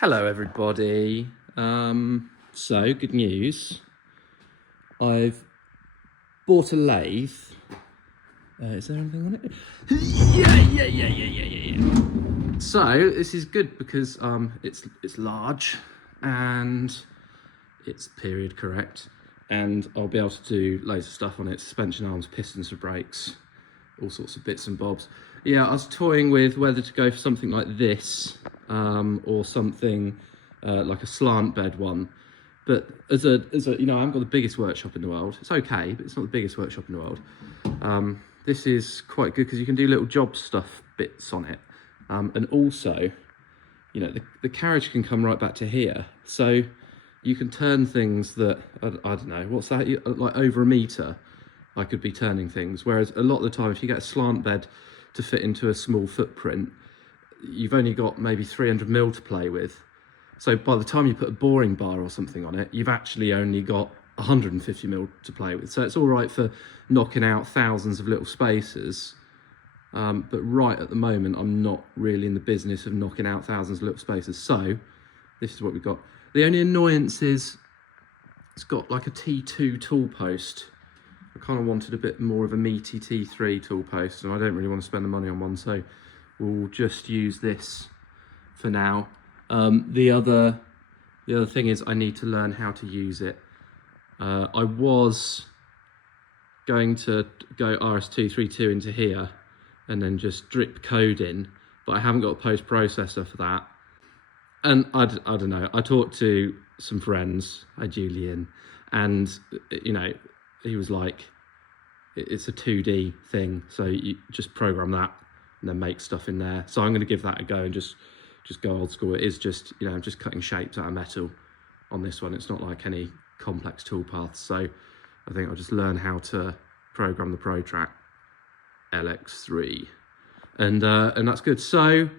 Hello everybody. So good news. I've bought a lathe. Is there anything on it? Yeah. So this is good because it's large and it's period correct, and I'll be able to do loads of stuff on it: suspension arms, pistons for brakes, all sorts of bits and bobs. Yeah, I was toying with whether to go for something like this or something like a slant bed one. But as a you know, I haven't got the biggest workshop in the world. It's okay, but it's not the biggest workshop in the world. This is quite good because you can do little job stuff bits on it, and also, you know, the carriage can come right back to here, so you can turn things that I don't know what's that, like over a metre. I could be turning things, whereas a lot of the time if you get a slant bed to fit into a small footprint, you've only got maybe 300 mil to play with. So by the time you put a boring bar or something on it, you've actually only got 150 mil to play with. So it's all right for knocking out thousands of little spaces, but right at the moment I'm not really in the business of knocking out thousands of little spaces. So this is what we've got. The only annoyance is it's got like a T2 tool post. I kind of wanted a bit more of a meaty T3 tool post, and I don't really want to spend the money on one, so we'll just use this for now. The other thing is I need to learn how to use it. I was going to go RS232 into here and then just drip code in, but I haven't got a post processor for that. And I don't know, I talked to some friends, Julian, and you know, he was like, it's a 2D thing, so you just program that and then make stuff in there. So I'm going to give that a go and just go old school. It is just, you know, I'm just cutting shapes out of metal on this one. It's not like any complex tool paths, so I think I'll just learn how to program the ProTrack LX3, and that's good. So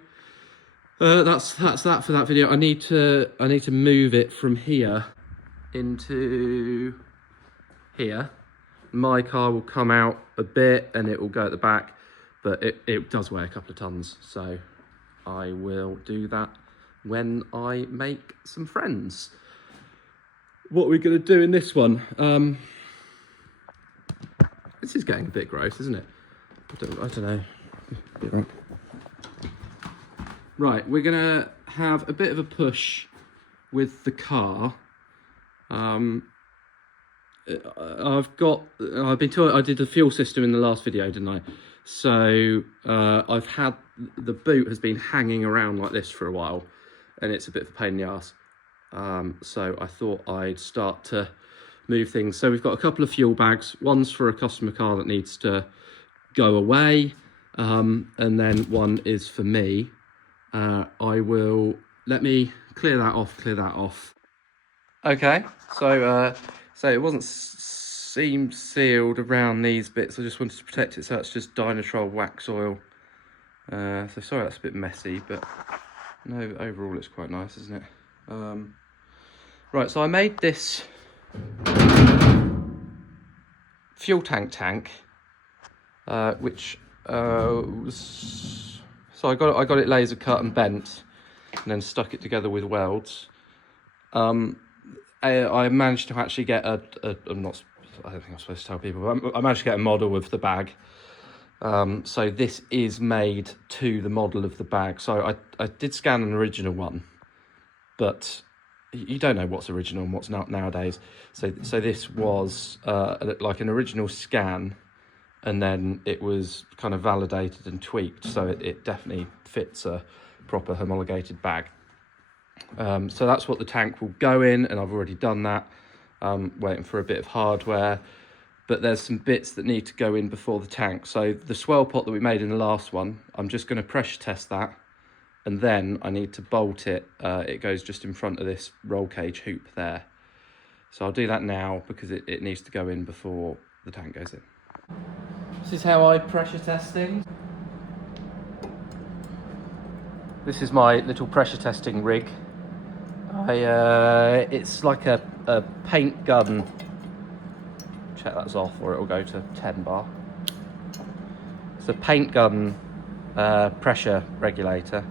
that's that for that video. I need to move it from here into here. My car will come out a bit and it will go at the back, but it does weigh a couple of tons, so I will do that when I make some friends. What are we going to do in this one? This is getting a bit gross, isn't it? I don't know. Right, we're going to have a bit of a push with the car. I've been told I did the fuel system in the last video, didn't I? So I've had the boot has been hanging around like this for a while, and it's a bit of a pain in the ass. So I thought I'd start to move things. So we've got a couple of fuel bags. One's for a customer car that needs to go away, and then one is for me. Let me clear that off. Okay, so it wasn't seam sealed around these bits. I just wanted to protect it, so it's just Dynatrol wax oil. So sorry that's a bit messy, but no, overall it's quite nice, isn't it? Right, so I made this fuel tank, which was, so I got it laser cut and bent, and then stuck it together with welds. I managed to actually get I don't think I'm supposed to tell people, but I managed to get a model of the bag. So this is made to the model of the bag. So I did scan an original one, but you don't know what's original and what's not nowadays. So this was like an original scan, and then it was kind of validated and tweaked, so it definitely fits a proper homologated bag. So that's what the tank will go in, and I've already done that. Waiting for a bit of hardware, but there's some bits that need to go in before the tank. So the swell pot that we made in the last one, I'm just going to pressure test that, and then I need to bolt it. It goes just in front of this roll cage hoop there. So I'll do that now because it needs to go in before the tank goes in. This is how I pressure test things. This is my little pressure testing rig. It's like a paint gun. Check that's off or it'll go to 10 bar. It's a paint gun pressure regulator.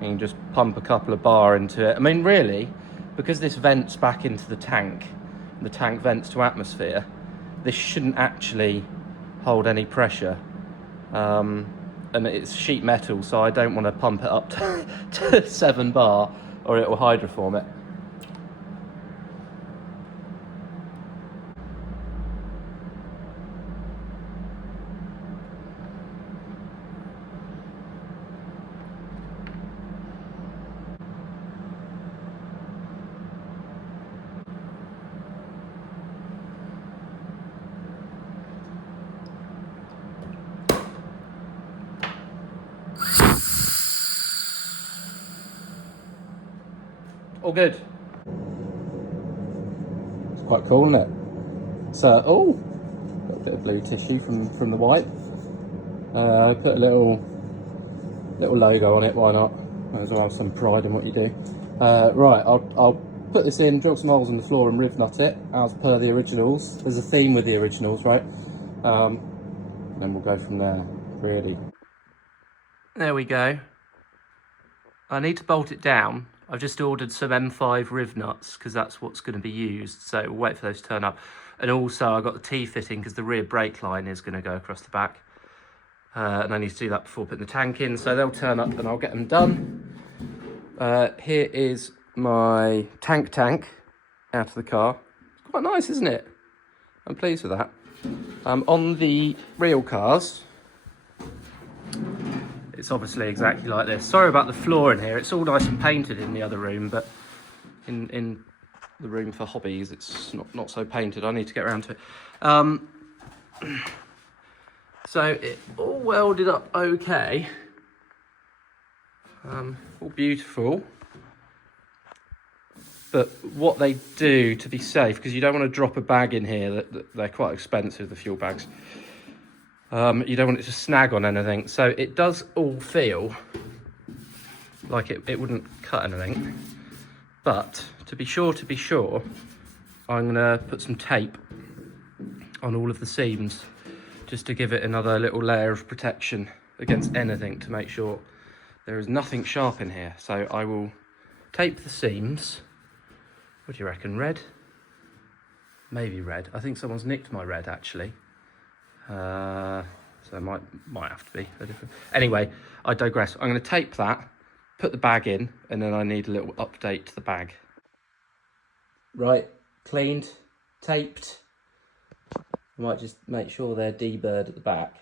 You can just pump a couple of bar into it. I mean, really, because this vents back into the tank vents to atmosphere, this shouldn't actually hold any pressure. And it's sheet metal, so I don't want to pump it up to 7 bar or it will hydroform it. All good. It's quite cool, isn't it? So, oh, got a bit of blue tissue from the wipe. Put a little logo on it. Why not? Might as well have some pride in what you do. Right, I'll put this in, drill some holes in the floor, and riv nut it as per the originals. There's a theme with the originals, right? And then we'll go from there. Really. There we go. I need to bolt it down. I've just ordered some M5 riv nuts because that's what's going to be used, so we'll wait for those to turn up. And also I got the T-fitting because the rear brake line is going to go across the back. And I need to do that before putting the tank in, so they'll turn up and I'll get them done. Here is my tank out of the car. It's quite nice, isn't it? I'm pleased with that. On the real cars, it's obviously exactly like this. Sorry about the floor in here. It's all nice and painted in the other room, but in the room for hobbies, it's not so painted. I need to get around to it. So it all welded up okay. All beautiful. But what they do to be safe, because you don't want to drop a bag in here, that they're quite expensive, the fuel bags. You don't want it to snag on anything, so it does all feel like it wouldn't cut anything. But to be sure, I'm gonna put some tape on all of the seams just to give it another little layer of protection against anything, to make sure there is nothing sharp in here. So I will tape the seams. What do you reckon, red? Maybe red. I think someone's nicked my red, actually. So it might have to be a different. Anyway, I digress. I'm going to tape that, put the bag in, and then I need a little update to the bag. Right, cleaned, taped. I might just make sure they're deburred at the back,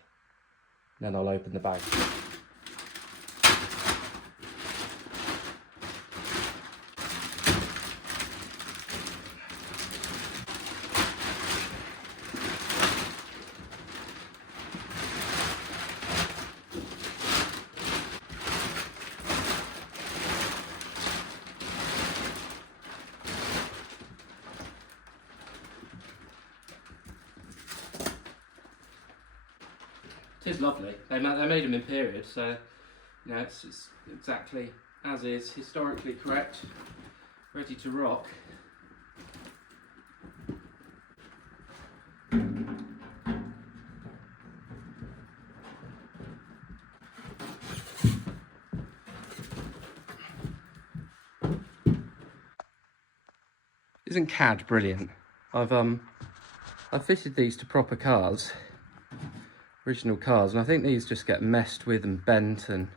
then I'll open the bag. It is lovely. They made them in period, so you know it's exactly as is, historically correct, ready to rock. Isn't CAD brilliant? I've fitted these to proper cars. Original cars, and I think these just get messed with and bent, and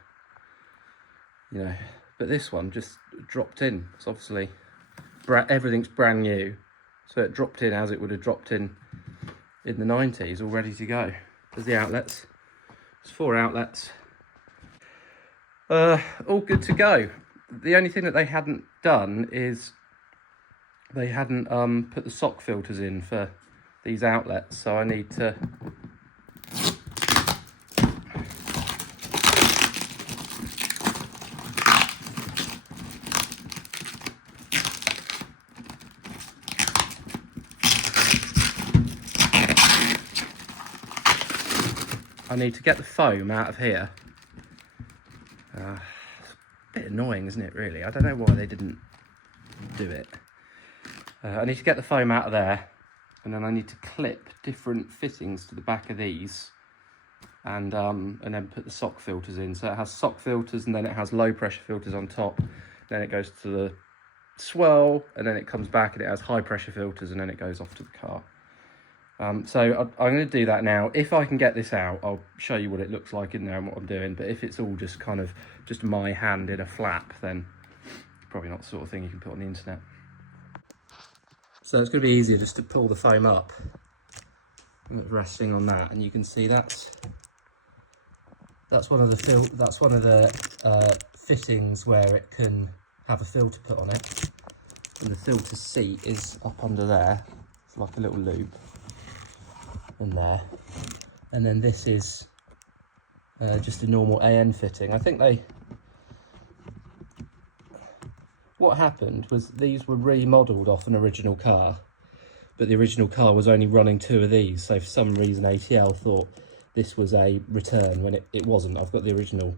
you know, but this one just dropped in. It's obviously everything's brand new, so it dropped in as it would have dropped in the 90s, all ready to go. There's the outlets. There's 4 outlets, all good to go. The only thing that they hadn't done is they hadn't put the sock filters in for these outlets, so I need to get the foam out of here. It's a bit annoying, isn't it, really? I don't know why they didn't do it. I need to get the foam out of there, and then I need to clip different fittings to the back of these and then put the sock filters in. So it has sock filters, and then it has low pressure filters on top. Then it goes to the swirl, and then it comes back and it has high pressure filters, and then it goes off to the car. So I'm going to do that now. If I can get this out, I'll show you what it looks like in there and what I'm doing. But if it's all just kind of just my hand in a flap, then it's probably not the sort of thing you can put on the internet. So it's going to be easier just to pull the foam up, and it's resting on that, and you can see that's one of the fittings where it can have a filter put on it, and the filter seat is up under there. It's like a little loop in there, and then this is just a normal AN fitting. I think what happened was these were remodeled off an original car, but the original car was only running 2 of these, so for some reason ATL thought this was a return when it wasn't. I've got the original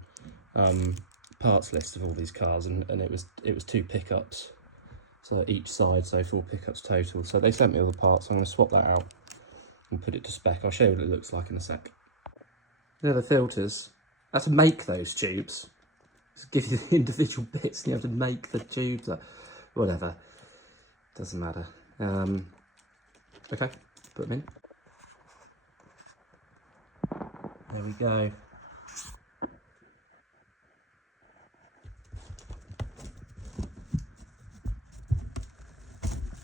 parts list of all these cars, and it was 2 pickups, so each side, so 4 pickups total. So they sent me all the parts, so I'm going to swap that out and put it to spec. I'll show you what it looks like in a sec. They're the filters. I had to make those tubes. Just give you the individual bits, and you have to make the tubes up. Whatever, doesn't matter. Okay, put them in. There we go.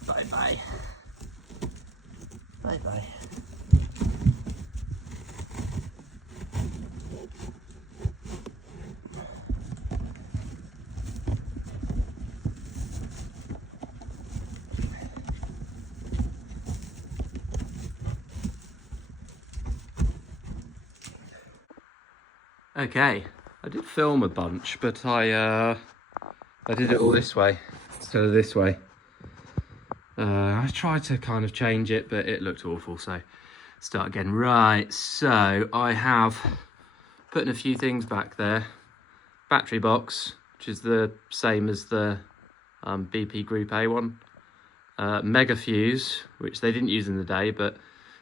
Bye bye. Bye bye. Okay, I did film a bunch, but I did it all this way instead of this way. I tried to kind of change it, but it looked awful, so start again. Right, so I have put in a few things back there. Battery box, which is the same as the BP Group A one. Mega fuse, which they didn't use in the day, but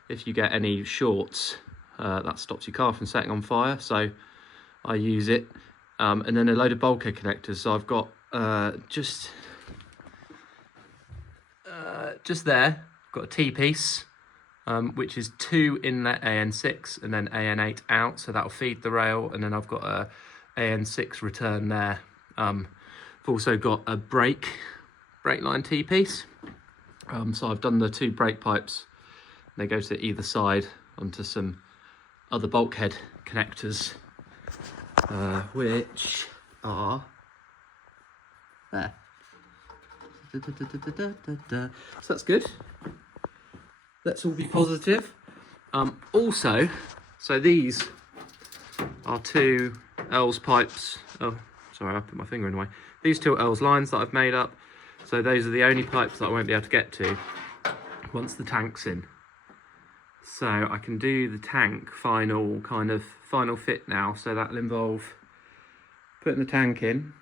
if you get any shorts, that stops your car from setting on fire, so I use it. And then a load of bulkhead connectors. So I've got just there, I've got a T-piece, which is 2 inlet AN6 and then AN8 out, so that'll feed the rail. And then I've got a AN6 return there. I've also got a brake line T-piece. So I've done the 2 brake pipes. They go to either side onto some other bulkhead connectors, which are there. So that's good. Let's all be positive. Also, so these are 2 L's pipes. Oh, sorry, I put my finger in the way. These 2 L's lines that I've made up. So those are the only pipes that I won't be able to get to once the tank's in. So I can do the tank final fit now. So that'll involve putting the tank in,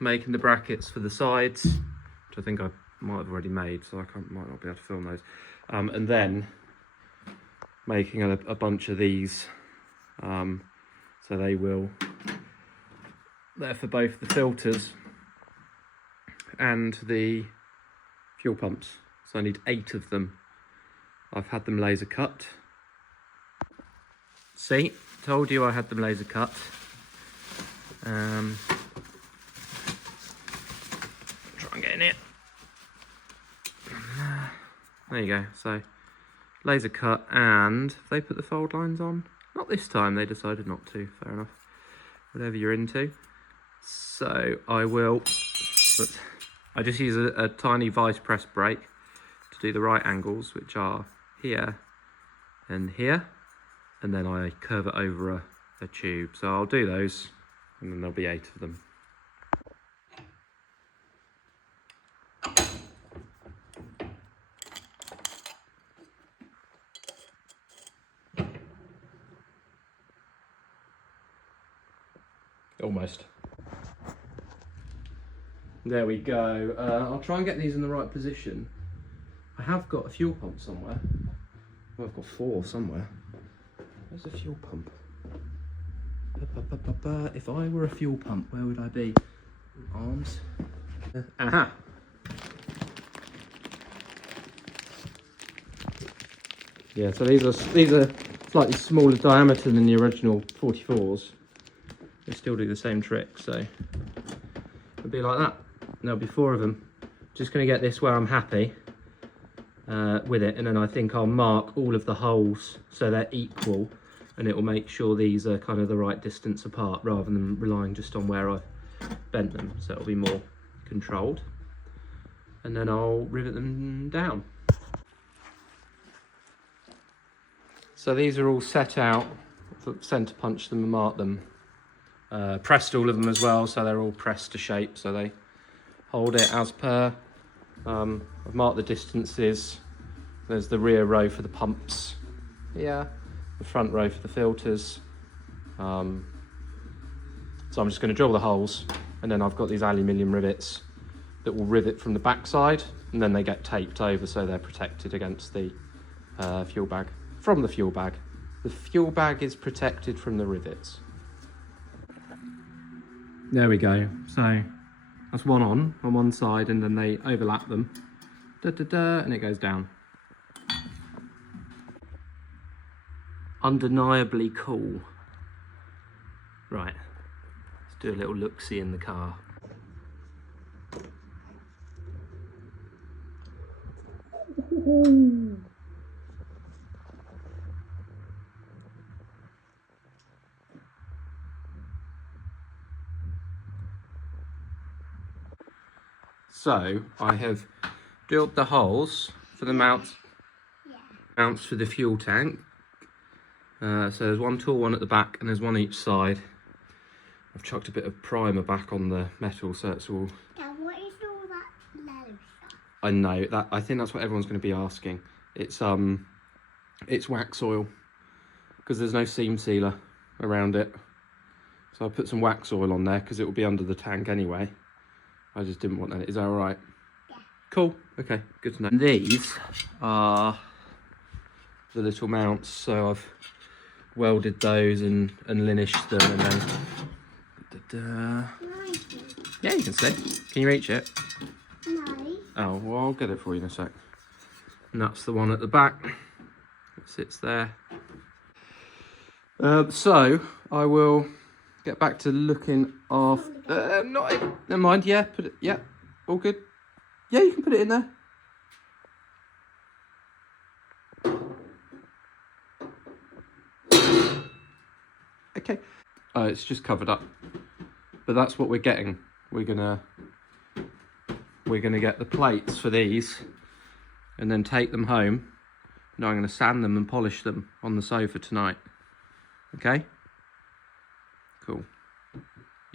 making the brackets for the sides, which I think I might have already made, so might not be able to film those, and then making a bunch of these, so they're for both the filters and the fuel pumps. So I need 8 of them. I've had them laser cut. See, told you I had them laser cut. Try and get in it. There you go. So laser cut, and they put the fold lines on. Not this time. They decided not to. Fair enough. Whatever you're into. So I will. I just use a tiny vice press brake to do the right angles, which are here and here, and then I curve it over a tube. So I'll do those, and then there'll be 8 of them. Almost. There we go. I'll try and get these in the right position. I have got a fuel pump somewhere. Well, I've got 4 somewhere. Where's the fuel pump? If I were a fuel pump, where would I be? Arms. Aha! Yeah, so these are slightly smaller diameter than the original 44s. They still do the same trick, so it'll be like that. And there'll be 4 of them. Just going to get this where I'm happy with it, and then I think I'll mark all of the holes so they're equal, and it will make sure these are kind of the right distance apart rather than relying just on where I've bent them, so it'll be more controlled. And then I'll rivet them down. So these are all set out, centre punch them and mark them. Pressed all of them as well, so they're all pressed to shape, so they hold it as per. I've marked the distances. There's the rear row for the pumps here, the front row for the filters. So I'm just going to drill the holes, and then I've got these aluminium rivets that will rivet from the back side, and then they get taped over so they're protected against the fuel bag. From the fuel bag. The fuel bag is protected from the rivets. There we go. So that's one on one side, and then they overlap them. And it goes down. Undeniably cool. Right, let's do a little look-see in the car. So I have drilled the holes for the mounts for the fuel tank. So there's one tall one at the back and there's one each side. I've chucked a bit of primer back on the metal so it's all... Dad, what is all that yellow stuff? I know, I think that's what everyone's going to be asking. It's wax oil, because there's no seam sealer around it. So I put some wax oil on there because it will be under the tank anyway. I just didn't want that. Is that all right? Yeah. Cool. Okay, good to know. And these are the little mounts. So I've welded those and linished them, and then... Yeah, you can see. Can you reach it? No. Oh, well, I'll get it for you in a sec. And that's the one at the back. It sits there. So I will get back to looking off. Never mind. Yeah, put it. Yeah, all good. Yeah, you can put it in there. Okay. It's just covered up, but that's what we're getting. We're gonna get the plates for these, and then take them home. Now I'm gonna sand them and polish them on the sofa tonight. Okay. Cool.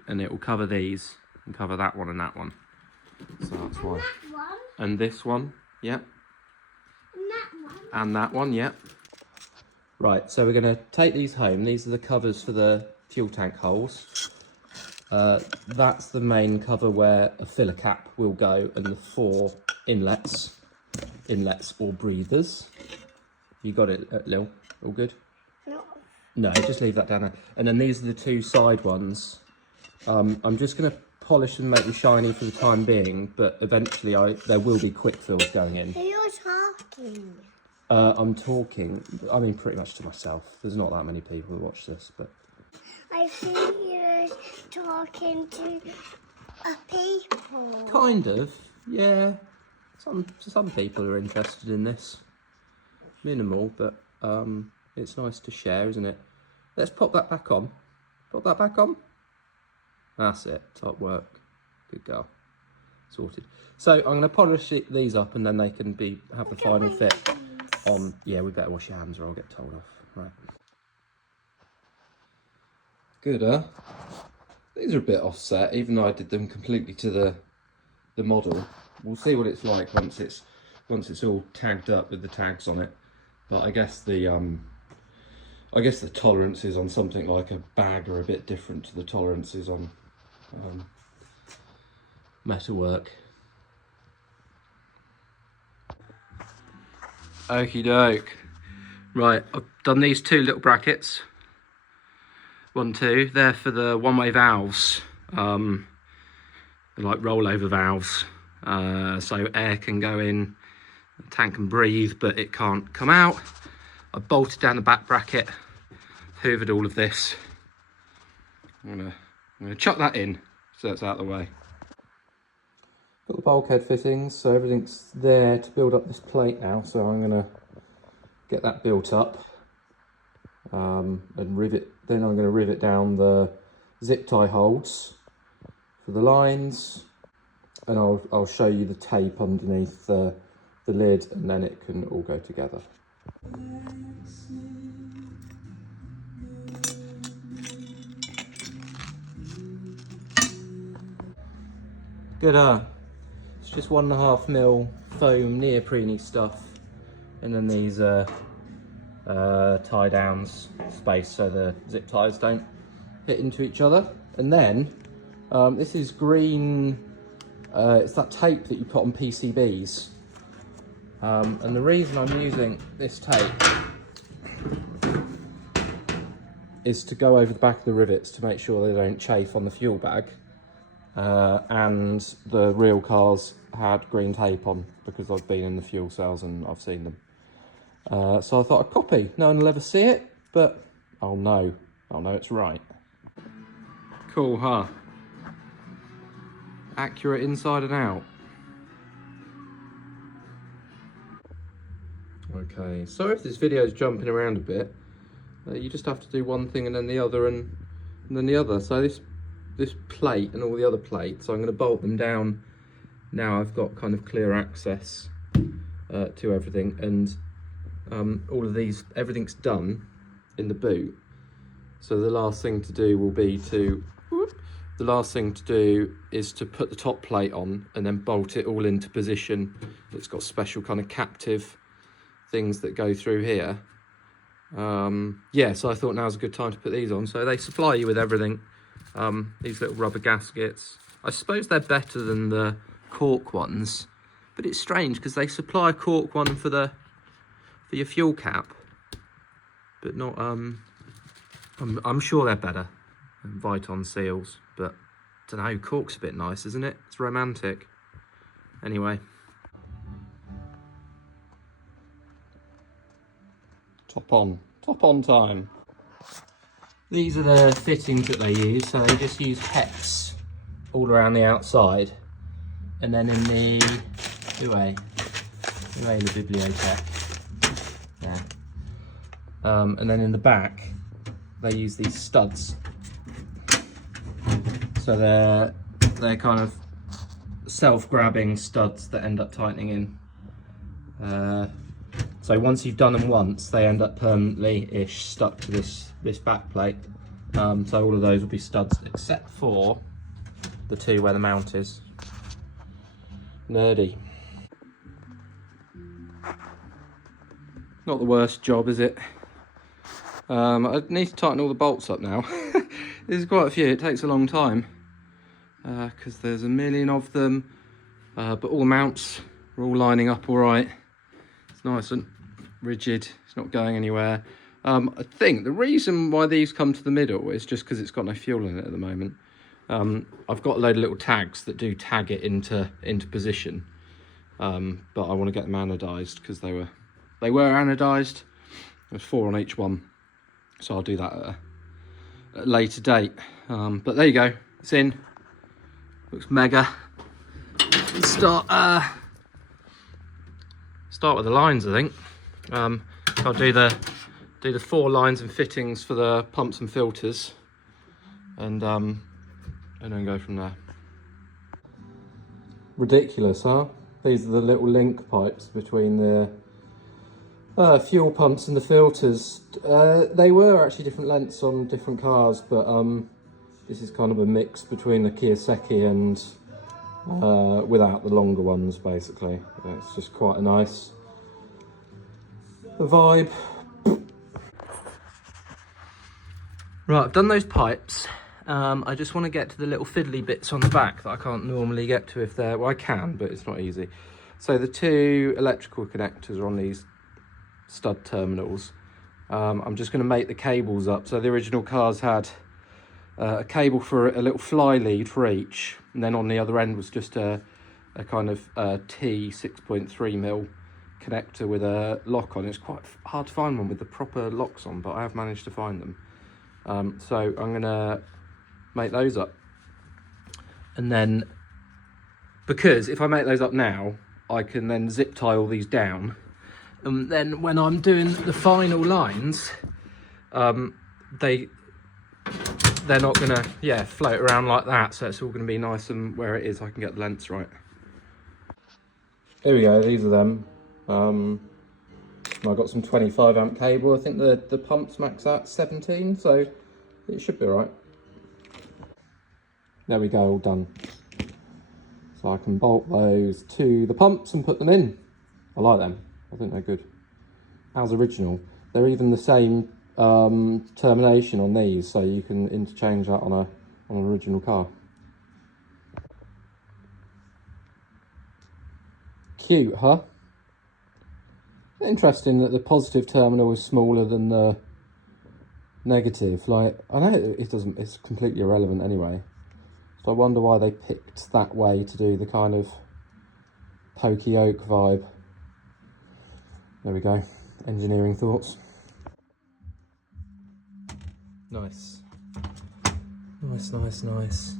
And it will cover these and cover that one and that one. So that's why. That one. And this one, yeah. And that one. And that one, yeah. Right, so we're going to take these home. These are the covers for the fuel tank holes. That's the main cover where a filler cap will go, and the 4 inlets or breathers. You got it, Lil? All good? No, just leave that down there. And then these are the 2 side ones. I'm just going to polish and make them shiny for the time being, but eventually there will be quick fills going in. So you're talking? I'm talking, I mean, pretty much to myself. There's not that many people who watch this, but... I think you're talking to people. Kind of, yeah. Some people are interested in this. Minimal, but it's nice to share, isn't it? Let's pop that back on. Pop that back on. That's it. Top work. Good girl. Sorted. So I'm going to polish these up, and then they can have the final fit on. Yeah, we better wash your hands or I'll get told off. Right. Good, huh? These are a bit offset, even though I did them completely to the model. We'll see what it's like once it's all tagged up with the tags on it. But I guess the tolerances on something like a bag are a bit different to the tolerances on metalwork. Okie doke. Right, I've done these two little brackets. 1, 2. They're for the one-way valves. They're like rollover valves. So air can go in, the tank can breathe, but it can't come out. I bolted down the back bracket, hoovered all of this. I'm gonna chuck that in so that's out of the way. Got the bulkhead fittings, so everything's there to build up this plate now. So I'm gonna get that built up and rivet. Then I'm gonna rivet down the zip tie holes for the lines, and I'll show you the tape underneath the lid, and then it can all go together. Good, it's just 1.5 mil foam neoprene stuff, and then these tie downs space so the zip ties don't hit into each other. And then this is green, it's that tape that you put on PCBs. And the reason I'm using this tape is to go over the back of the rivets to make sure they don't chafe on the fuel bag. And the real cars had green tape on because I've been in the fuel cells and I've seen them. So I thought I'd copy. No one will ever see it, but I'll know it's right. Cool, huh? Accurate inside and out. Okay, so if this video is jumping around a bit, you just have to do one thing and then the other and then the other. So this plate and all the other plates, I'm going to bolt them down. Now I've got kind of clear access to everything, and all of these, everything's done in the boot. So the last thing to do will be to, is to put the top plate on and then bolt it all into position. It's got special kind of captive things that go through here. Yeah, so I thought now's a good time to put these on. So they supply you with everything. These little rubber gaskets. I suppose they're better than the cork ones, but it's strange because they supply a cork one for your fuel cap, but not. I'm sure they're better than Viton seals, but I don't know. Cork's a bit nice, isn't it? It's romantic. Anyway. Top on time. These are the fittings that they use, so they just use hex all around the outside, and then in the la bibliothèque, yeah. And then in the back, they use these studs. So they're kind of self-grabbing studs that end up tightening in. So once you've done them once, they end up permanently-ish stuck to this back plate. So all of those will be studs, except for the two where the mount is. Nerdy. Not the worst job, is it? I need to tighten all the bolts up now. There's quite a few, it takes a long time. Because there's a million of them. But all the mounts are all lining up all right. It's nice and rigid, it's not going anywhere. I think the reason why these come to the middle is just because it's got no fuel in it at the moment. I've got a load of little tags that do tag it into position, but I want to get them anodised because they were anodised. There's 4 on each one, so I'll do that at a later date. But there you go, it's in. Looks mega. Let's start with the lines, I think. I'll do the 4 lines and fittings for the pumps and filters, and then go from there. Ridiculous, huh? These are the little link pipes between the fuel pumps and the filters. They were actually different lengths on different cars, but this is kind of a mix between the Kiyosaki and without the longer ones, basically. It's just quite a nice vibe. Right, I've done those pipes. I just want to get to the little fiddly bits on the back that I can't normally get to if they're, well, I can, but it's not easy. So the 2 electrical connectors are on these stud terminals. I'm just going to make the cables up. So the original cars had a cable for a little fly lead for each, and then on the other end was just a kind of T 6.3mm connector with a lock on. It's quite hard to find one with the proper locks on, but I have managed to find them. So I'm going to make those up. And then, because if I make those up now, I can then zip tie all these down. And then when I'm doing the final lines, they're not gonna, float around like that. So it's all gonna be nice and where it is, I can get the lengths right. Here we go, these are them. I've got some 25 amp cable. I think the pumps max out 17, so it should be all right. There we go, all done. So I can bolt those to the pumps and put them in. I like them, I think they're good. As original. They're even the same termination on these, so you can interchange that on an original car. Cute, huh? Interesting that the positive terminal is smaller than the negative. Like, I know it doesn't, it's completely irrelevant anyway. So I wonder why they picked that way to do the kind of pokey oak vibe. There we go, engineering thoughts. Nice. Nice.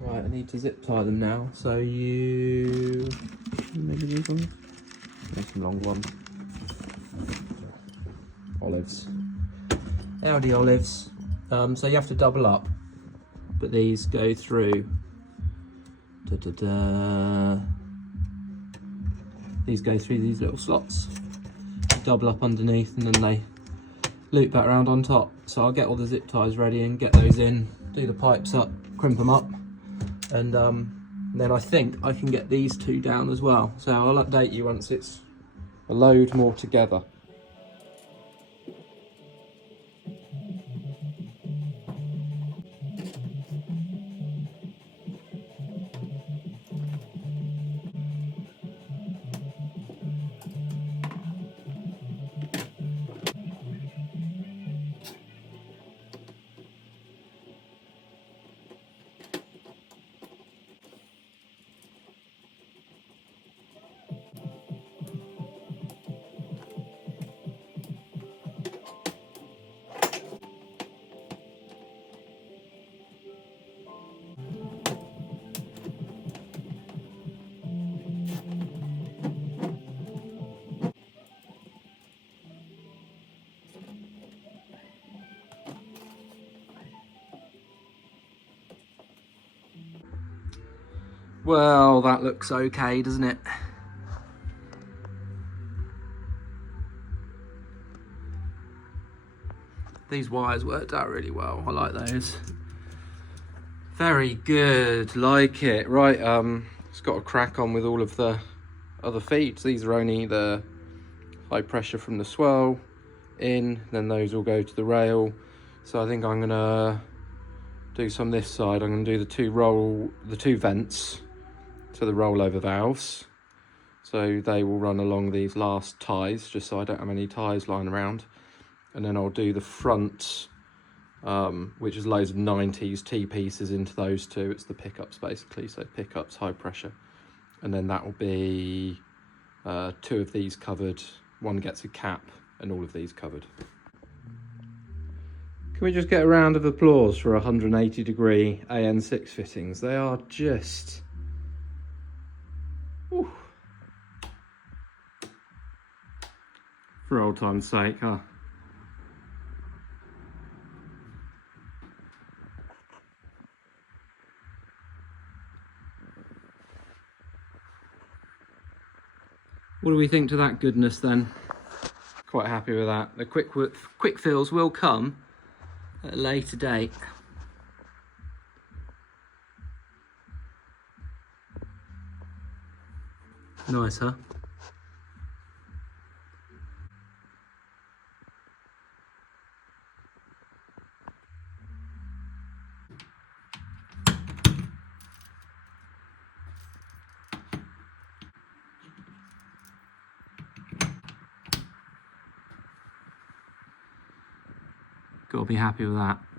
Right, I need to zip tie them now. So maybe these ones? There's some long ones. Olives. Howdy olives. So you have to double up, but these go through. These go through these little slots. Double up underneath, and then they loop back around on top. So I'll get all the zip ties ready and get those in, do the pipes up, crimp them up, and then I think I can get these two down as well. So I'll update you once it's a load more together. Well, that looks okay, doesn't it? These wires worked out really well. I like those. Very good, like it. Right, it's got to crack on with all of the other feeds. These are only the high pressure from the swell in, then those will go to the rail. So I think I'm gonna do some this side. I'm gonna do the two vents to the rollover valves. So they will run along these last ties, just so I don't have any ties lying around. And then I'll do the front, which is loads of 90s T-pieces into those two. It's the pickups basically, so pickups, high pressure. And then that will be two of these covered, one gets a cap, and all of these covered. Can we just get a round of applause for 180-degree AN6 fittings? They are just... Whew. For old time's sake, huh? What do we think to that goodness then? Quite happy with that. The quick fills will come at a later date. Nice, huh? got to be happy with that.